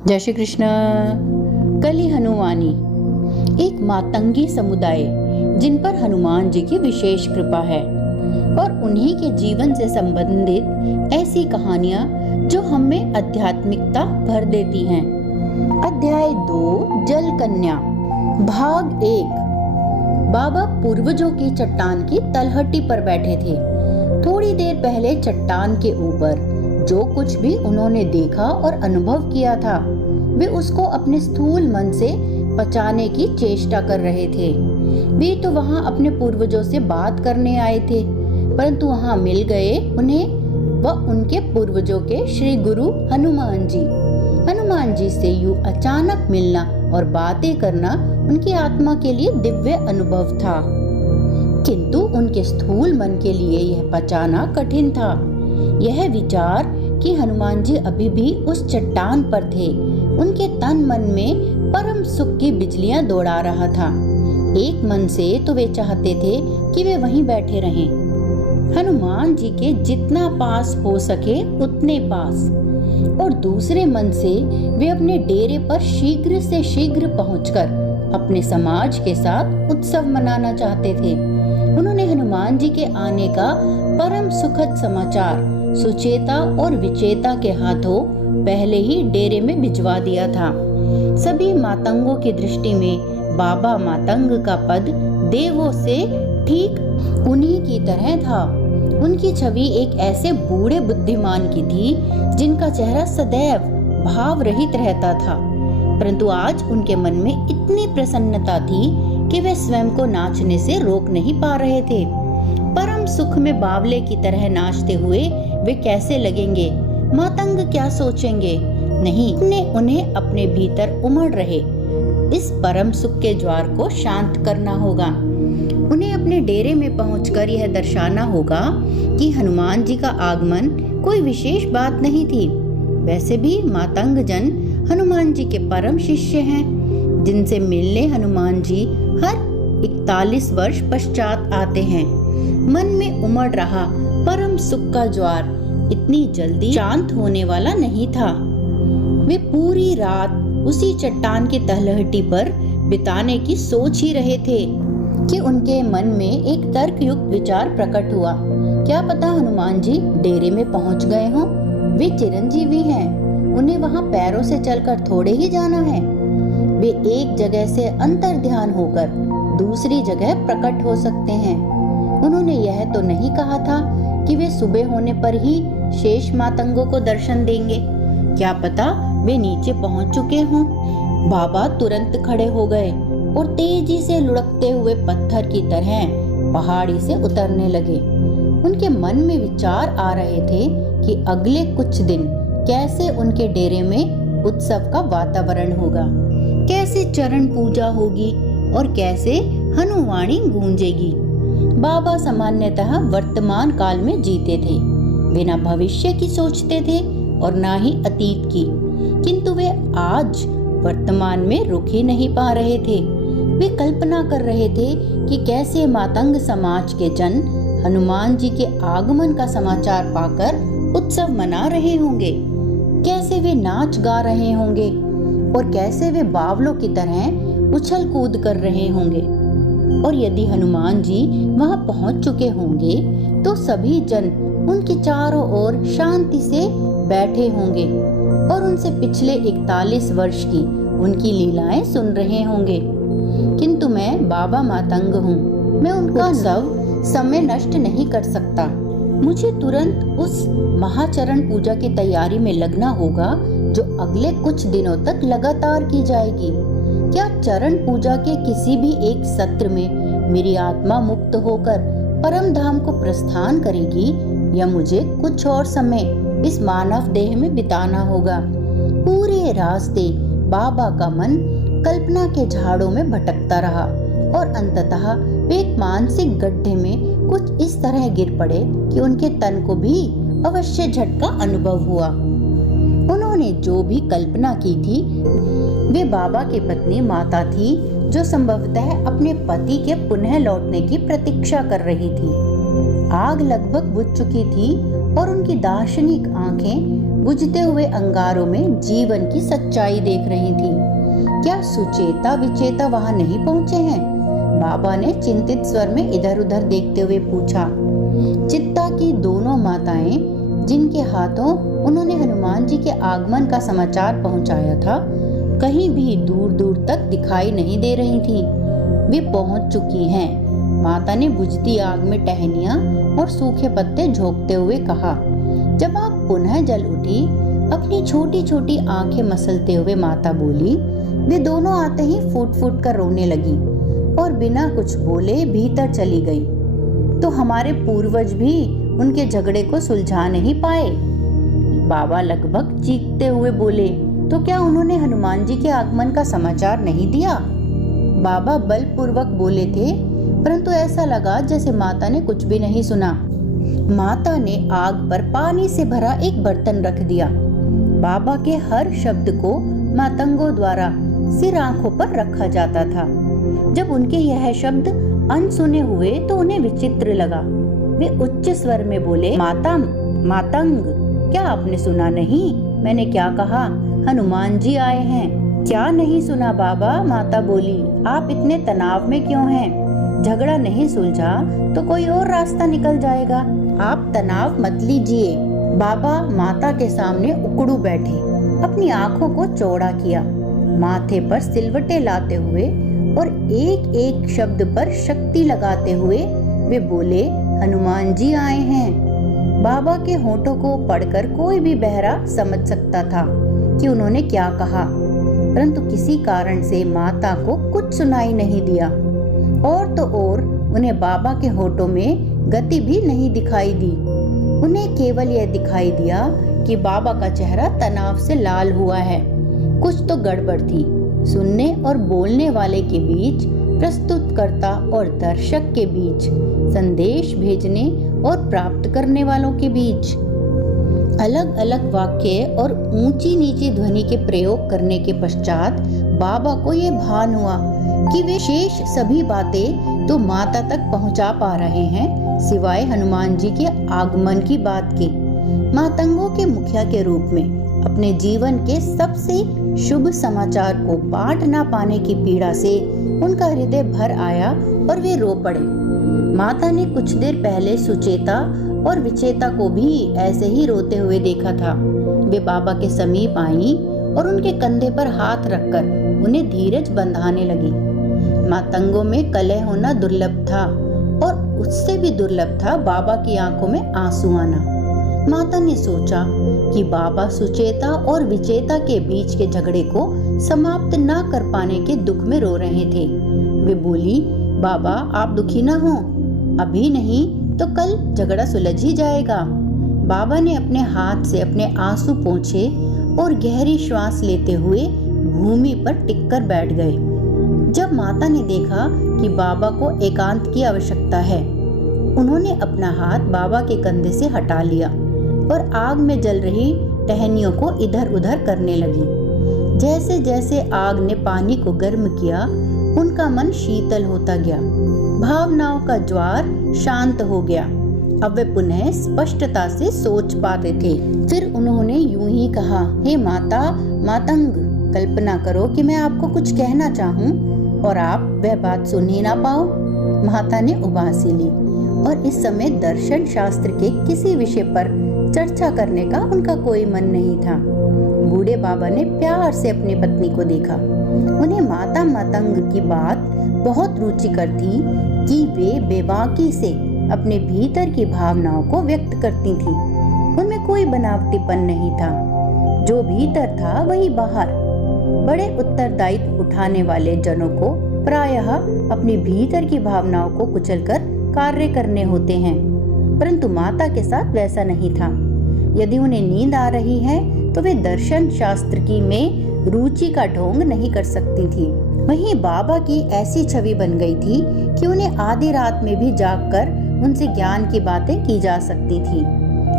जय श्री कृष्ण। कली हनुमानी एक मातंगी समुदाय जिन पर हनुमान जी की विशेष कृपा है और उन्हीं के जीवन से संबंधित ऐसी कहानियां जो हमें आध्यात्मिकता भर देती हैं। अध्याय 2 जल कन्या भाग 1। बाबा पूर्वजों की चट्टान की तलहटी पर बैठे थे। थोड़ी देर पहले चट्टान के ऊपर जो कुछ भी उन्होंने देखा और अनुभव किया था वे उसको अपने स्थूल मन से पचाने की चेष्टा कर रहे थे। वे तो वहां अपने पूर्वजों से बात करने आए थे, परंतु वहां मिल गए उन्हें व उनके पूर्वजों के श्री गुरु हनुमान जी। हनुमान जी से यूं अचानक मिलना और बातें करना उनकी आत्मा के लिए दिव्य अनुभव था, किंतु उनके स्थूल मन के लिए यह पचाना कठिन था। यह विचार कि हनुमान जी अभी भी उस चट्टान पर थे, उनके तन मन में परम सुख की बिजलियां दौड़ा रहा था। एक मन से तो वे चाहते थे कि वे वहीं बैठे रहें, हनुमान जी के जितना पास हो सके उतने पास, और दूसरे मन से वे अपने डेरे पर शीघ्र से शीघ्र पहुंचकर अपने समाज के साथ उत्सव मनाना चाहते थे। उन्होंने हनुमान जी के आने का परम सुखद समाचार सुचेता और विचेता के हाथों पहले ही डेरे में भिजवा दिया था। सभी मातंगों की दृष्टि में बाबा मातंग का पद देवों से ठीक उन्हीं की तरह था। उनकी छवि एक ऐसे बूढ़े बुद्धिमान की थी जिनका चेहरा सदैव भाव रहित रहता था, परंतु आज उनके मन में इतनी प्रसन्नता थी कि वे स्वयं को नाचने से रोक नहीं पा रहे थे। परम सुख में बावले की तरह नाचते हुए वे कैसे लगेंगे, मातंग क्या सोचेंगे? नहीं, उन्हें अपने भीतर उमड़ रहे इस परम सुख के ज्वार को शांत करना होगा। उन्हें अपने डेरे में पहुंचकर यह दर्शाना होगा कि हनुमान जी का आगमन कोई विशेष बात नहीं थी। वैसे भी मातंग जन हनुमान जी के परम शिष्य हैं, जिनसे मिलने हनुमान जी हर 41 वर्ष पश्चात आते हैं। मन में उमड़ रहा परम सुख का ज्वार इतनी जल्दी शांत होने वाला नहीं था। वे पूरी रात उसी चट्टान की तलहटी पर बिताने की सोच ही रहे थे कि उनके मन में एक तर्कयुक्त विचार प्रकट हुआ। क्या पता हनुमान जी डेरे में पहुंच गए हों? वे चिरंजीवी हैं, उन्हें वहां पैरों से चलकर थोड़े ही जाना है। वे एक जगह से अंतर ध्यान होकर दूसरी जगह प्रकट हो सकते हैं। उन्होंने यह तो नहीं कहा था कि वे सुबह होने पर ही शेष मातंगों को दर्शन देंगे। क्या पता वे नीचे पहुंच चुके हों। बाबा तुरंत खड़े हो गए और तेजी से लुढ़कते हुए पत्थर की तरह पहाड़ी से उतरने लगे। उनके मन में विचार आ रहे थे कि अगले कुछ दिन कैसे उनके डेरे में उत्सव का वातावरण होगा, कैसे चरण पूजा होगी और कैसे हनुवाणी गूंजेगी। बाबा सामान्यतः वर्तमान काल में जीते थे, वे न भविष्य की सोचते थे और न ही अतीत की, किंतु वे आज वर्तमान में रुक ही नहीं पा रहे थे। वे कल्पना कर रहे थे कि कैसे मातंग समाज के जन हनुमान जी के आगमन का समाचार पाकर उत्सव मना रहे होंगे, कैसे वे नाच गा रहे होंगे और कैसे वे बावलों की तरह उछल कूद कर रहे होंगे। और यदि हनुमान जी वहां पहुंच चुके होंगे तो सभी जन उनके चारों ओर शांति से बैठे होंगे और उनसे पिछले 41 वर्ष की उनकी लीलाएं सुन रहे होंगे। किंतु मैं बाबा मातंग हूँ, मैं उनका समय नष्ट नहीं कर सकता। मुझे तुरंत उस महाचरण पूजा की तैयारी में लगना होगा जो अगले कुछ दिनों तक लगातार की जाएगी। क्या चरण पूजा के किसी भी एक सत्र में मेरी आत्मा मुक्त होकर परम धाम को प्रस्थान करेगी या मुझे कुछ और समय इस मानव देह में बिताना होगा? पूरे रास्ते बाबा का मन कल्पना के झाड़ों में भटकता रहा और अंततः वे एक मानसिक गड्ढे में कुछ इस तरह गिर पड़े कि उनके तन को भी अवश्य झटका अनुभव हुआ। उन्होंने जो भी कल्पना की थी वे बाबा की पत्नी माता थी, जो संभवतः अपने पति के पुनः लौटने की प्रतीक्षा कर रही थी। आग लगभग बुझ चुकी थी और उनकी दार्शनिक आंखें बुझते हुए अंगारों में जीवन की सच्चाई देख रही थी। क्या सुचेता विचेता वहां नहीं पहुंचे हैं? बाबा ने चिंतित स्वर में इधर उधर देखते हुए पूछा। चित्ता की दोनों माताएं, जिनके हाथों उन्होंने हनुमान जी के आगमन का समाचार पहुंचाया था, कहीं भी दूर दूर तक दिखाई नहीं दे रही थीं। वे पहुंच चुकी हैं। माता ने बुझती आग में टहनियां और सूखे पत्ते झोंकते हुए कहा। जब आप पुनः जल उठी, अपनी छोटी छोटी आंखें मसलते हुए माता बोली। वे दोनों आते ही फूट फूट कर रोने लगी और बिना कुछ बोले भीतर चली गई। तो हमारे पूर्वज भी उनके झगड़े को सुलझा नहीं पाए? बाबा लगभग चीखते हुए बोले। तो क्या उन्होंने हनुमान जी के आगमन का समाचार नहीं दिया? बाबा बलपूर्वक बोले थे, परंतु ऐसा लगा जैसे माता ने कुछ भी नहीं सुना। माता ने आग पर पानी से भरा एक बर्तन रख दिया। बाबा के हर शब्द को मातंगों द्वारा सिर आंखों पर रखा जाता था। जब उनके यह शब्द अनसुने हुए तो उन्हें विचित्र लगा। वे उच्च स्वर में बोले, मातंग, क्या आपने सुना नहीं? मैंने क्या कहा? हनुमान जी आए हैं। क्या नहीं सुना बाबा? माता बोली। आप इतने तनाव में क्यों हैं? झगड़ा नहीं सुलझा तो कोई और रास्ता निकल जाएगा। आप तनाव मत लीजिए। बाबा माता के सामने उकड़ू बैठे, अपनी आंखों को चौड़ा किया, माथे पर सिलवटे लाते हुए और एक एक शब्द पर शक्ति लगाते हुए वे बोले, हनुमान जी आए हैं। बाबा के होठों को पढ़कर कोई भी बहरा समझ सकता था कि उन्होंने क्या कहा, परंतु किसी कारण से माता को कुछ सुनाई नहीं दिया। और तो और उन्हें बाबा के होठों में गति भी नहीं दिखाई दी। उन्हें केवल यह दिखाई दिया कि बाबा का चेहरा तनाव से लाल हुआ है। कुछ तो गड़बड़ थी। सुनने और बोलने वाले के बीच, प्रस्तुतकर्ता और दर्शक के बीच, संदेश भेजने और प्राप्त करने वालों के बीच। अलग अलग वाक्य और ऊंची नीची ध्वनि के प्रयोग करने के पश्चात बाबा को यह भान हुआ कि वे शेष सभी बातें तो माता तक पहुंचा पा रहे हैं, सिवाय हनुमान जी के आगमन की बात की। मातंगों के मुखिया के रूप में अपने जीवन के सबसे शुभ समाचार को पाठ ना पाने की पीड़ा से उनका हृदय भर आया और वे रो पड़े। माता ने कुछ देर पहले सुचेता और विचेता को भी ऐसे ही रोते हुए देखा था। वे बाबा के समीप आईं और उनके कंधे पर हाथ रखकर उन्हें धीरज बंधाने लगी। मातंगों में कलह होना दुर्लभ था और उससे भी दुर्लभ था बाबा की आंखों में आंसू आना। माता ने सोचा कि बाबा सुचेता और विचेता के बीच के झगड़े को समाप्त ना कर पाने के दुख में रो रहे थे। वे बोली, बाबा आप दुखी ना हो, अभी नहीं तो कल झगड़ा सुलझ ही जाएगा। बाबा ने अपने हाथ से अपने आंसू पोंछे और गहरी श्वास लेते हुए भूमि पर टिककर बैठ गए। जब माता ने देखा कि बाबा को एकांत की आवश्यकता है, उन्होंने अपना हाथ बाबा के कंधे से हटा लिया और आग में जल रही टहनियों को इधर उधर करने लगी। जैसे जैसे आग ने पानी को गर्म किया, उनका मन शीतल होता गया। भावनाओं का ज्वार शांत हो गया। अब वे पुनः स्पष्टता से सोच पाते थे। फिर उन्होंने यूं ही कहा, हे माता, मातंग, कल्पना करो कि मैं आपको कुछ कहना चाहूं और आप वह बात सुन ही ना पाओ। माता ने उबासी ली और इस समय दर्शन शास्त्र के किसी विषय पर चर्चा करने का उनका कोई मन नहीं था। बूढ़े बाबा ने प्यार से अपनी पत्नी को देखा। उन्हें माता मातंग की बात बहुत रुचिकर थी कि वे बेबाकी से अपने भीतर की भावनाओं को व्यक्त करती थीं। उनमें कोई बनावटीपन नहीं था। जो भीतर था वही बाहर। बड़े उत्तरदायित्व उठाने वाले जनों को प्रायः अपनी भीतर की भावनाओं को कुचलकर कार्य करने होते हैं, परंतु माता के साथ वैसा नहीं था। यदि उन्हें नींद आ रही है तो वे दर्शन शास्त्र की में रुचि का ढोंग नहीं कर सकती थी। वहीं बाबा की ऐसी छवि बन गई थी कि उन्हें आधी रात में भी जागकर उनसे ज्ञान की बातें की जा सकती थी।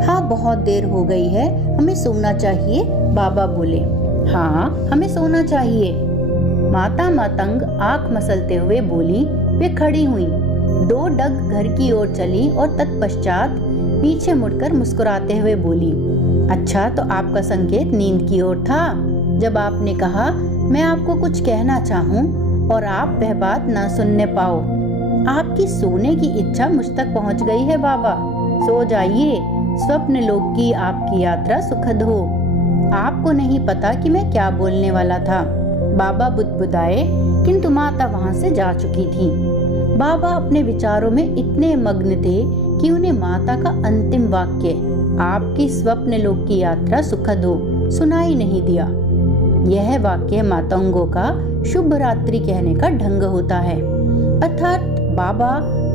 हाँ, बहुत देर हो गई है, हमें सोना चाहिए, बाबा बोले। हाँ, हमें सोना चाहिए, माता मातंग आंख मसलते हुए बोली। वे खड़ी हुई, 2 डग घर की ओर चली और तत्पश्चात पीछे मुड़कर मुस्कुराते हुए बोली, अच्छा, तो आपका संकेत नींद की ओर था। जब आपने कहा मैं आपको कुछ कहना चाहूँ और आप वह बात ना सुनने पाओ। आपकी सोने की इच्छा मुझ तक पहुँच गई है बाबा। सो जाइए, स्वप्न लोक की आपकी यात्रा सुखद हो। आपको नहीं पता कि मैं क्या बोलने वाला था। बाबा बुदबुदाए, किंतु माता वहाँ से जा चुकी थी। बाबा अपने विचारों में इतने मग्न थे कि उन्हें माता का अंतिम वाक्य, आपकी स्वप्न लोक की यात्रा सुखद हो, सुनाई नहीं दिया। यह वाक्य मातंगों का शुभ रात्रि कहने का ढंग होता है। अर्थात बाबा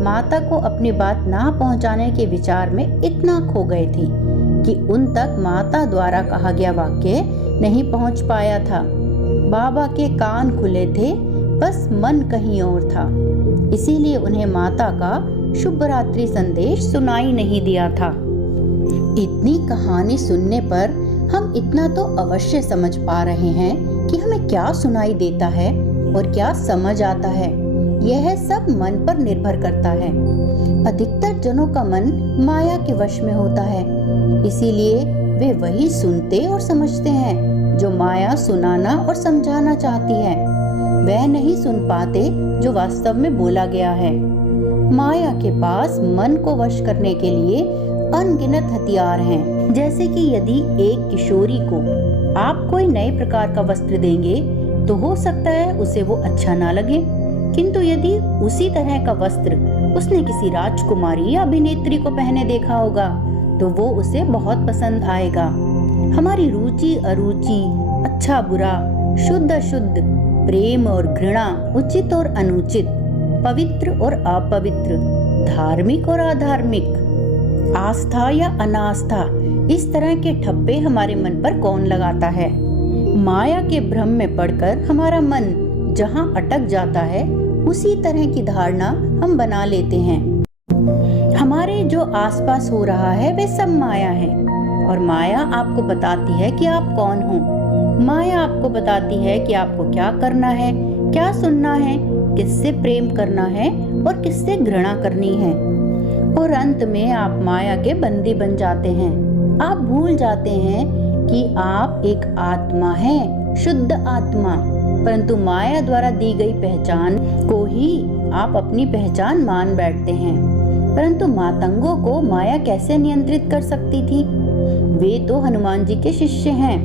माता को अपनी बात ना पहुंचाने के विचार में इतना खो गए थे कि उन तक माता द्वारा कहा गया वाक्य नहीं पहुंच पाया था। बाबा के कान खुले थे, बस मन कहीं और था। इसीलिए उन्हें माता का शुभ रात्रि संदेश सुनाई नहीं दिया था। इतनी कहानी सुनने पर हम इतना तो अवश्य समझ पा रहे हैं कि हमें क्या सुनाई देता है और क्या समझ आता है। यह सब मन पर निर्भर करता है। अधिकतर जनों का मन माया के वश में होता है, इसीलिए वे वही सुनते और समझते हैं जो माया सुनाना और समझाना चाहती है। वह नहीं सुन पाते जो वास्तव में बोला गया है। माया के पास मन को वश करने के लिए अनगिनत हथियार हैं। जैसे कि यदि एक किशोरी को आप कोई नए प्रकार का वस्त्र देंगे तो हो सकता है उसे वो अच्छा ना लगे, किंतु यदि उसी तरह का वस्त्र उसने किसी राजकुमारी या अभिनेत्री को पहने देखा होगा तो वो उसे बहुत पसंद आएगा। हमारी रुचि अरुचि, अच्छा बुरा, शुद्ध अशुद्ध, प्रेम और घृणा, उचित और अनुचित, पवित्र और अपवित्र, धार्मिक और अधार्मिक, आस्था या अनास्था, इस तरह के ठप्पे हमारे मन पर कौन लगाता है। माया के भ्रम में पड़कर हमारा मन जहाँ अटक जाता है उसी तरह की धारणा हम बना लेते हैं। हमारे जो आसपास हो रहा है वे सब माया है, और माया आपको बताती है कि आप कौन हो। माया आपको बताती है कि आपको क्या करना है, क्या सुनना है, किससे प्रेम करना है और किससे घृणा करनी है। और अंत में आप माया के बंदी बन जाते हैं। आप भूल जाते हैं कि आप एक आत्मा हैं, शुद्ध आत्मा, परंतु माया द्वारा दी गई पहचान को ही आप अपनी पहचान मान बैठते हैं। परंतु मातंगों को माया कैसे नियंत्रित कर सकती थी? वे तो हनुमान जी के शिष्य हैं।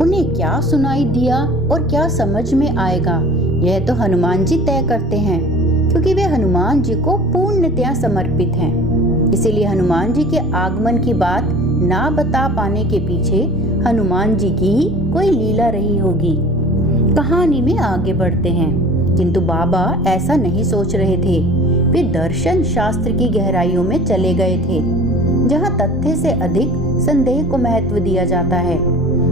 उन्हें क्या सुनाई दिया और क्या समझ में आएगा, यह तो हनुमान जी तय करते हैं, क्योंकि वे हनुमान जी को पूर्णतया समर्पित हैं। इसीलिए हनुमान जी के आगमन की बात ना बता पाने के पीछे हनुमान जी की ही कोई लीला रही होगी। कहानी में आगे बढ़ते हैं, किंतु बाबा ऐसा नहीं सोच रहे थे। वे दर्शन शास्त्र की गहराइयों में चले गए थे, जहाँ तथ्य से अधिक संदेह को महत्व दिया जाता है।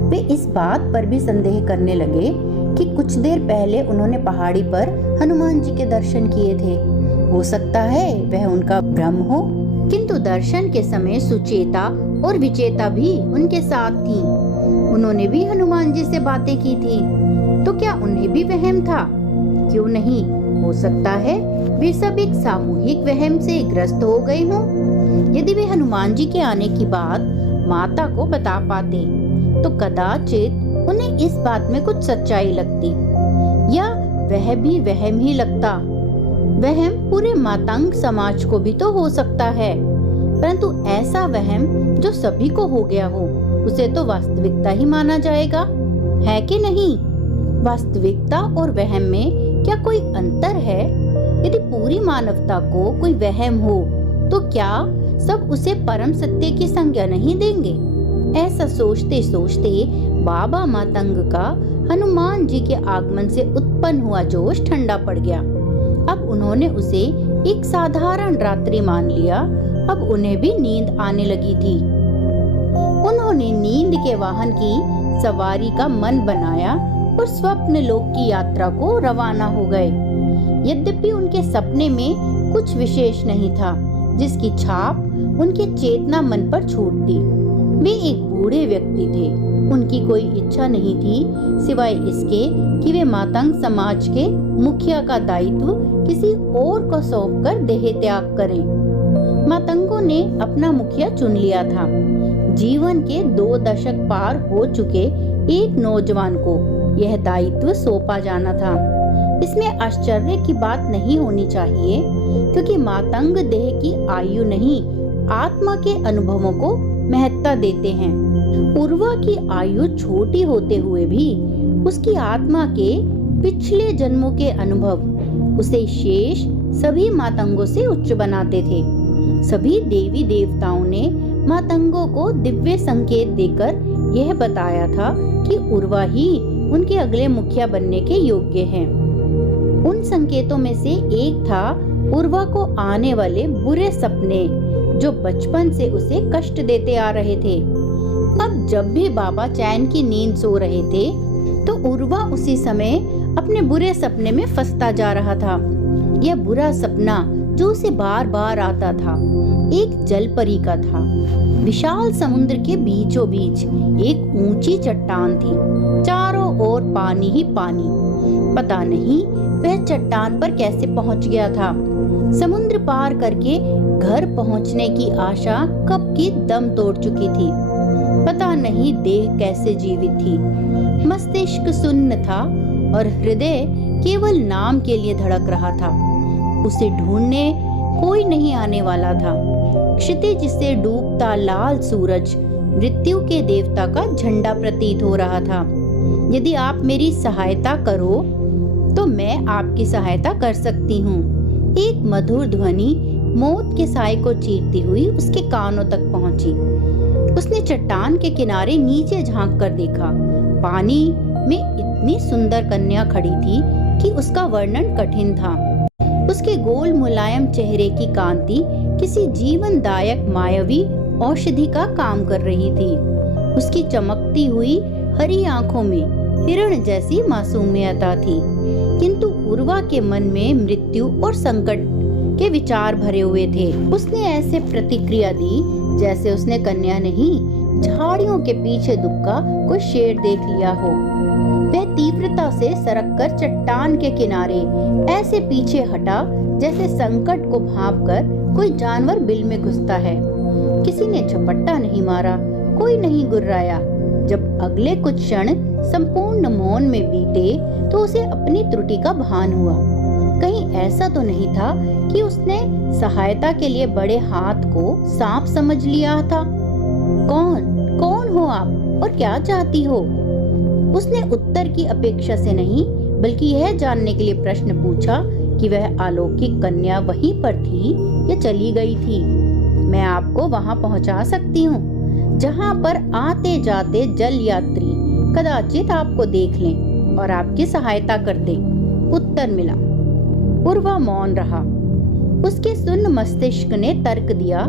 वे इस बात पर भी संदेह करने लगे कि कुछ देर पहले उन्होंने पहाड़ी पर हनुमान जी के दर्शन किए थे। हो सकता है वह उनका भ्रम हो, किंतु दर्शन के समय सुचेता और विचेता भी उनके साथ थीं। उन्होंने भी हनुमान जी से बातें की थी, तो क्या उन्हें भी वहम था? क्यों नहीं, हो सकता है वे सब एक सामूहिक वहम से ग्रस्त हो गए हों। यदि वे हनुमान जी के आने की बात माता को बता पाते तो कदाचित उन्हें इस बात में कुछ सच्चाई लगती, या वह भी वहम ही लगता। वहम पूरे मातंग समाज को भी तो हो सकता है, परंतु ऐसा वहम जो सभी को हो गया हो उसे तो वास्तविकता ही माना जाएगा, है कि नहीं? वास्तविकता और वहम में क्या कोई अंतर है? यदि पूरी मानवता को कोई वहम हो तो क्या सब उसे परम सत्य की संज्ञा नहीं देंगे? ऐसा सोचते सोचते बाबा मातंग का हनुमान जी के आगमन से उत्पन्न हुआ जोश ठंडा पड़ गया। अब उन्होंने उसे एक साधारण रात्रि मान लिया। अब उन्हें भी नींद आने लगी थी। उन्होंने नींद के वाहन की सवारी का मन बनाया और स्वप्न लोक की यात्रा को रवाना हो गए। यद्यपि उनके सपने में कुछ विशेष नहीं था जिसकी छाप उनके चेतना मन पर छूटती। वे एक बूढ़े व्यक्ति थे। उनकी कोई इच्छा नहीं थी सिवाय इसके कि वे मातंग समाज के मुखिया का दायित्व किसी और को सौंपकर देह त्याग करें। मातंगों ने अपना मुखिया चुन लिया था। जीवन के 2 दशक पार हो चुके एक नौजवान को यह दायित्व सौंपा जाना था। इसमें आश्चर्य की बात नहीं होनी चाहिए, क्योंकि मातंग देह की आयु नहीं, आत्मा के अनुभवों को महत्ता देते हैं। उर्वा की आयु छोटी होते हुए भी उसकी आत्मा के पिछले जन्मों के अनुभव उसे शेष सभी मातंगों से उच्च बनाते थे। सभी देवी देवताओं ने मातंगों को दिव्य संकेत देकर यह बताया था कि उर्वा ही उनके अगले मुखिया बनने के योग्य हैं। उन संकेतों में से एक था उर्वा को आने वाले बुरे सपने, जो बचपन से उसे कष्ट देते आ रहे थे। अब जब भी बाबा चैन की नींद सो रहे थे, तो उर्वा उसी समय अपने बुरे सपने में फंसता जा रहा था। यह बुरा सपना जो उसे बार बार आता था, एक जलपरी का था। विशाल समुद्र के बीचों बीच एक ऊंची चट्टान थी, चारों ओर पानी ही पानी। पता नहीं वह चट्टान पर कैसे पहुंच गया था। समुद्र पार करके घर पहुंचने की आशा कब की दम तोड़ चुकी थी। पता नहीं देह कैसे जीवित थी। मस्तिष्क सुन्न था और हृदय केवल नाम के लिए धड़क रहा था। उसे ढूंढने कोई नहीं आने वाला था। क्षितिज से डूबता लाल सूरज मृत्यु के देवता का झंडा प्रतीत हो रहा था। यदि आप मेरी सहायता करो तो मैं आपकी सहायता कर सकती हूँ। एक मधुर ध्वनि मौत के साए को चीरती हुई उसके कानों तक पहुंची। उसने चट्टान के किनारे नीचे झांक कर देखा। पानी में इतनी सुंदर कन्या खड़ी थी कि उसका वर्णन कठिन था। उसके गोल मुलायम चेहरे की कांति किसी जीवनदायक मायावी औषधि का काम कर रही थी। उसकी चमकती हुई हरी आंखों में हिरण जैसी मासूमियता थी, किंतु उर्वा के मन में मृत्यु और संकट के विचार भरे हुए थे। उसने ऐसे प्रतिक्रिया दी जैसे उसने कन्या नहीं, झाड़ियों के पीछे दुबका कोई शेर देख लिया हो। वह तीव्रता से सरककर चट्टान के किनारे ऐसे पीछे हटा जैसे संकट को भांपकर कोई जानवर बिल में घुसता है। किसी ने झपट्टा नहीं मारा, कोई नहीं गुर्राया। जब अगले कुछ क्षण संपूर्ण मौन में बीते तो उसे अपनी त्रुटि का भान हुआ। कहीं ऐसा तो नहीं था कि उसने सहायता के लिए बड़े हाथ को सांप समझ लिया था। कौन हो आप और क्या चाहती हो? उसने उत्तर की अपेक्षा से नहीं, बल्कि यह जानने के लिए प्रश्न पूछा कि वह अलौकिक कन्या वहीं पर थी या चली गई थी। मैं आपको वहां पहुंचा सकती हूँ, जहां पर आते जाते जल यात्री कदाचित आपको देख लें और आपकी सहायता कर दें। उत्तर मिला। उर्वा मौन रहा। उसके सुन्न मस्तिष्क ने तर्क दिया,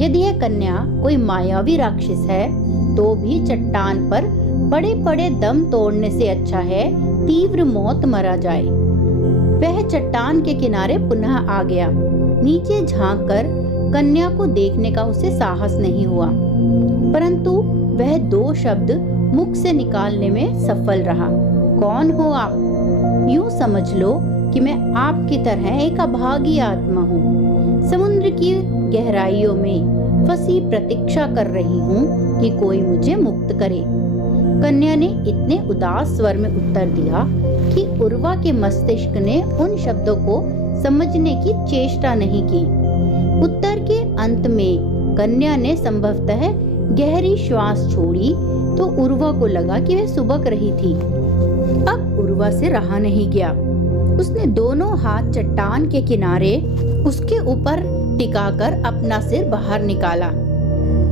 यदि यह कन्या कोई मायावी राक्षस है तो भी चट्टान पर बड़े बड़े दम तोड़ने से अच्छा है तीव्र मौत मरा जाए। वह चट्टान के किनारे पुनः आ गया। नीचे झांककर कन्या को देखने का उसे साहस नहीं हुआ, परंतु वह 2 शब्द मुख से निकालने में सफल रहा। कौन हो आप? यूं समझ लो कि मैं आपकी तरह एक अभागी आत्मा हूँ। समुद्र की गहराइयों में फंसी प्रतीक्षा कर रही हूँ कि कोई मुझे मुक्त करे। कन्या ने इतने उदास स्वर में उत्तर दिया कि उर्वा के मस्तिष्क ने उन शब्दों को समझने की चेष्टा नहीं की। उत्तर के अंत में कन्या ने संभवतः गहरी श्वास छोड़ी तो उर्वा को लगा कि वह सुबक रही थी। अब उर्वा से रहा नहीं गया। उसने दोनों हाथ चट्टान के किनारे उसके ऊपर टिकाकर अपना सिर बाहर निकाला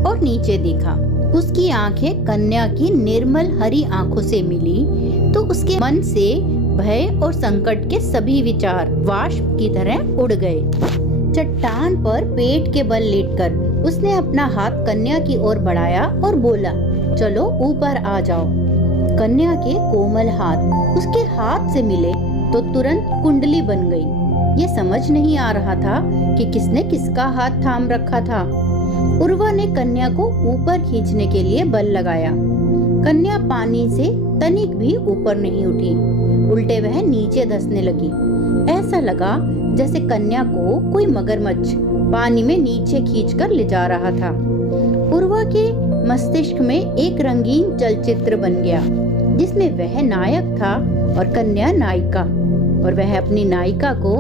और नीचे देखा। उसकी आंखें कन्या की निर्मल हरी आंखों से मिली तो उसके मन से भय और संकट के सभी विचार वाष्प की तरह उड़ गए। चट्टान पर पेट के बल लेटकर उसने अपना हाथ कन्या की ओर बढ़ाया और बोला, चलो ऊपर आ जाओ। कन्या के कोमल हाथ उसके हाथ से मिले तो तुरंत कुंडली बन गई। ये समझ नहीं आ रहा था कि किसने किसका हाथ थाम रखा था। उर्वा ने कन्या को ऊपर खींचने के लिए बल लगाया। कन्या पानी से तनिक भी ऊपर नहीं उठी, उल्टे वह नीचे धंसने लगी। ऐसा लगा जैसे कन्या को कोई मगरमच्छ पानी में नीचे खींचकर ले जा रहा था। उर्वा के मस्तिष्क में एक रंगीन चलचित्र बन गया, जिसमें वह नायक था और कन्या नायिका, और वह अपनी नायिका को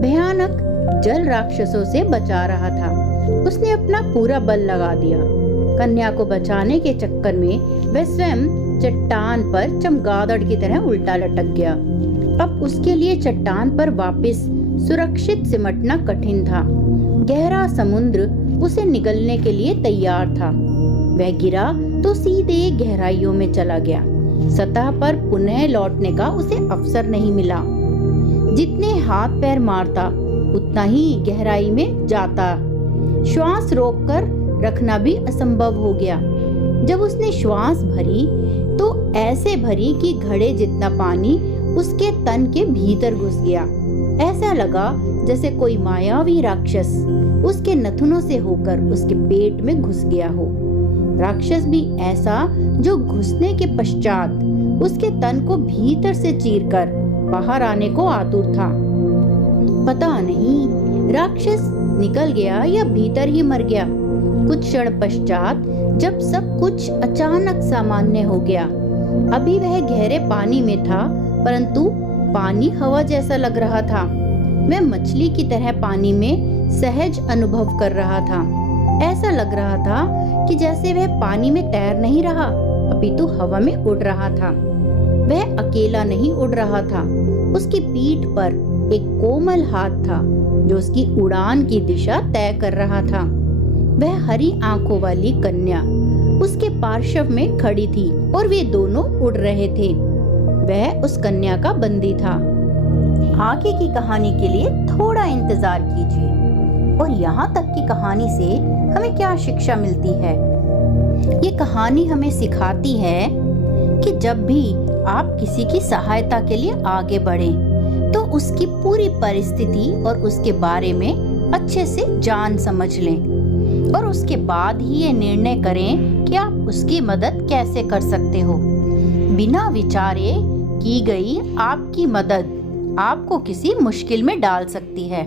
भयानक जल राक्षसों से बचा रहा था। उसने अपना पूरा बल लगा दिया। कन्या को बचाने के चक्कर में वह स्वयं चट्टान पर चमगादड़ की तरह उल्टा लटक गया। अब उसके लिए चट्टान पर वापस सुरक्षित सिमटना कठिन था। गहरा समुद्र उसे निगलने के लिए तैयार था। वह गिरा तो सीधे गहराइयों में चला गया। सतह पर पुनः लौटने का उसे अवसर नहीं मिला। जितने हाथ पैर मारता उतना ही गहराई में जाता। श्वास रोककर रखना भी असंभव हो गया। जब उसने श्वास भरी तो ऐसे भरी कि घड़े जितना पानी उसके तन के भीतर घुस गया। ऐसा लगा जैसे कोई मायावी राक्षस उसके नथुनों से होकर उसके पेट में घुस गया हो। राक्षस भी ऐसा जो घुसने के पश्चात उसके तन को भीतर से चीरकर बाहर आने को आतुर था। पता नहीं राक्षस निकल गया या भीतर ही मर गया। कुछ क्षण पश्चात जब सब कुछ अचानक सामान्य हो गया, अभी वह गहरे पानी में था, परंतु पानी हवा जैसा लग रहा था। वह मछली की तरह पानी में सहज अनुभव कर रहा था। ऐसा लग रहा था कि जैसे वह पानी में तैर नहीं रहा, अपितु हवा में उड़ रहा था। वह अकेला नहीं उड़ रहा था। उसकी पीठ पर एक कोमल हाथ था जो उसकी उड़ान की दिशा तय कर रहा था। वह हरी आंखों वाली कन्या उसके पार्श्व में खड़ी थी और वे दोनों उड़ रहे थे। वह उस कन्या का बंदी था। आगे की कहानी के लिए थोड़ा इंतजार कीजिए। और यहाँ तक की कहानी से हमें क्या शिक्षा मिलती है? ये कहानी हमें सिखाती है कि जब भी आप किसी की सहायता के लिए आगे बढ़ें तो उसकी पूरी परिस्थिति और उसके बारे में अच्छे से जान समझ लें और उसके बाद ही ये निर्णय करें कि आप उसकी मदद कैसे कर सकते हो। बिना विचारे की गई आपकी मदद आपको किसी मुश्किल में डाल सकती है।